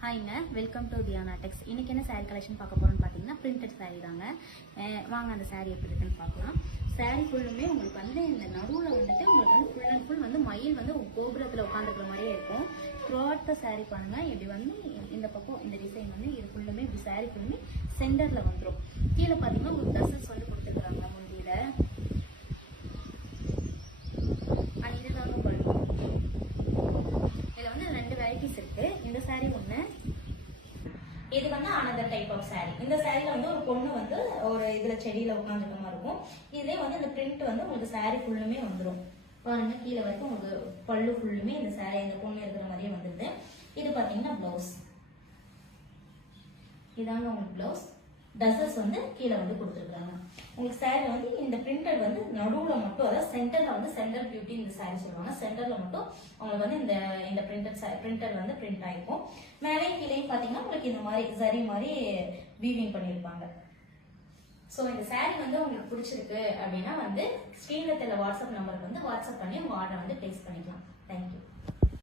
ஹாய்ங்க, welcome to தியானா டெக்ஸ். இன்னைக்கு என்ன sari collection பார்க்க போறோம்னு பார்த்தீங்கன்னா பிரிண்டட் சாரீ தாங்க. வாங்க அந்த சாரீ எப்படி இருக்குன்னு பார்க்கலாம். சாரீ ஃபுல்லுமே உங்களுக்கு வந்து இந்த நடுவில் வந்துட்டு உங்களுக்கு வந்து ஃபுல் அண்ட் ஃபுல் வந்து மயில் வந்து கோபுரத்தில் உட்காந்துருக்கிற மாதிரியே இருக்கும். த்ரோட் சாரீ பாருங்க, இப்படி வந்து இந்த பக்கம் இந்த டிசைன் வந்து இது ஃபுல்லுமே இப்படி சாரீ ஃபுல்லுமே சென்டரில் வந்துடும். கீழே பார்த்தீங்கன்னா உங்களுக்கு டசல்ஸ் வந்து கொடுத்துருக்குறாங்க முந்தியில். இதுதாங்க பண்ணுவோம். இதில் வந்து 2 வெரைட்டிஸ் இருக்கு. இந்த சாரீ ஒன்று, இது வந்து அனதர் டைப் ஆஃப் சாரீ. இந்த சாரீல வந்து ஒரு பொண்ணு வந்து ஒரு இதுல செடியில உட்காந்துருக்க மாதிரி இருக்கும். இதுலயே வந்து இந்த பிரிண்ட் வந்து உங்களுக்கு சாரீ ஃபுல்லுமே வந்துடும். பாருங்க, கீழே வரைக்கும் உங்களுக்கு பல்லு ஃபுல்லுமே இந்த சாரீ இந்த பொண்ணு இருக்கிற மாதிரியே வந்துடுது. இது பாத்தீங்கன்னா பிளவுஸ். இதாங்க உங்களுக்கு பிளவுஸ். டசல்ஸ் வந்து கீழே வந்து கொடுத்துருக்காங்க. உங்களுக்கு சாரீ வந்து இந்த பிரிண்டட் வந்து நடுவுல மட்டும், அதாவது சென்டர்ல வந்து சென்டர் பியூட்டி இந்த சாரீ சொல்லுவாங்க. சென்டர்ல மட்டும் உங்களுக்கு வந்து இந்த பிரிண்டட் வந்து பிரிண்ட் ஆயிருக்கும். மேலே கீழே பாத்தீங்கன்னா உங்களுக்கு இந்த மாதிரி சரி மாதிரி வீவிங் பண்ணியிருப்பாங்க. ஸோ இந்த சாரீ வந்து உங்களுக்கு பிடிச்சிருக்கு அப்படின்னா வந்து ஸ்க்ரீன்ல தெரியல வாட்ஸ்அப் நம்பருக்கு வந்து வாட்ஸ்அப் பண்ணி உங்க ஆர்டர் வந்து பிளேஸ் பண்ணிக்கலாம். தேங்க்யூ.